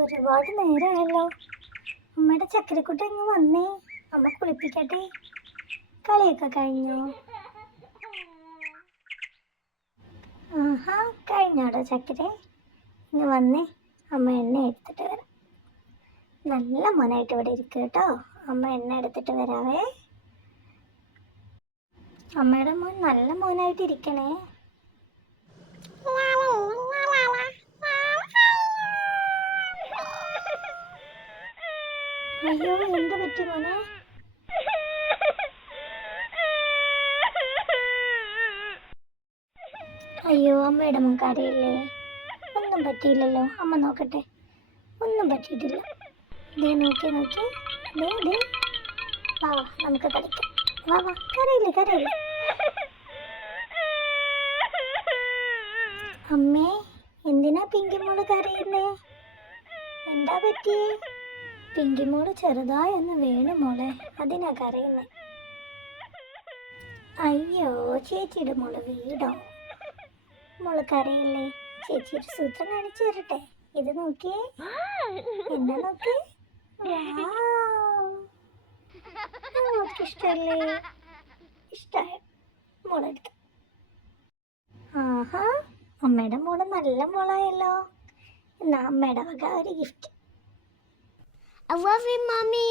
ഒരുപാട് നേരമായല്ലോ. അമ്മയുടെ ചക്കരക്കുട്ട ഇങ്ങ് വന്നേ, അമ്മ കുളിപ്പിക്കട്ടെ. കളിയൊക്കെ കഴിഞ്ഞോ? ആഹാ, കഴിഞ്ഞോടോ ചക്കരെ? ഇങ്ങ് വന്നേ, അമ്മ എണ്ണ എടുത്തിട്ട് വരാം. നല്ല മോനായിട്ട് ഇവിടെ ഇരിക്കുക കേട്ടോ. അമ്മ എണ്ണ എടുത്തിട്ട് വരാവേ. അമ്മയുടെ മോൻ നല്ല മോനായിട്ട് ഇരിക്കണേ. അയ്യോ, എന്ത് പറ്റി മോനെ? അയ്യോ, അമ്മയുടെ മോൻ കരയില്ലേ? ഒന്നും പറ്റിയില്ലല്ലോ. അമ്മ നോക്കട്ടെ. ഒന്നും പറ്റിയിട്ടില്ല. ദേ നോക്കി നോക്കി, ദേ ദേ. വാ വാ, നമുക്ക് കളിക്കാം. വാ വാ, കരയില്ലേ കരയില്ലേ. അമ്മേ, എന്തിനാ പിങ്കിമോള് കരയുന്നേ? എന്താ പറ്റിയേ? പിങ്കിമോള് ചെറുതായി ഒന്ന് വീണു മോളെ, അതിനാ കരയുന്നേ. അയ്യോ, ചേച്ചിയുടെ മോള് വീടോ? മോള് കരയില്ലേ? ചേച്ചി ഒരു സൂത്രം കാണിച്ചു തരട്ടെ. ഇത് നോക്കിയേ. എന്താ നോക്കി? മോൾക്ക് ഇഷ്ടല്ലേ? ഇഷ്ടായ മോളെടുക്ക. ആഹാ, അമ്മയുടെ മോള് നല്ല മോളായല്ലോ. എന്നാ അമ്മയുടെ വക ഒരു gift. I love you, Mommy.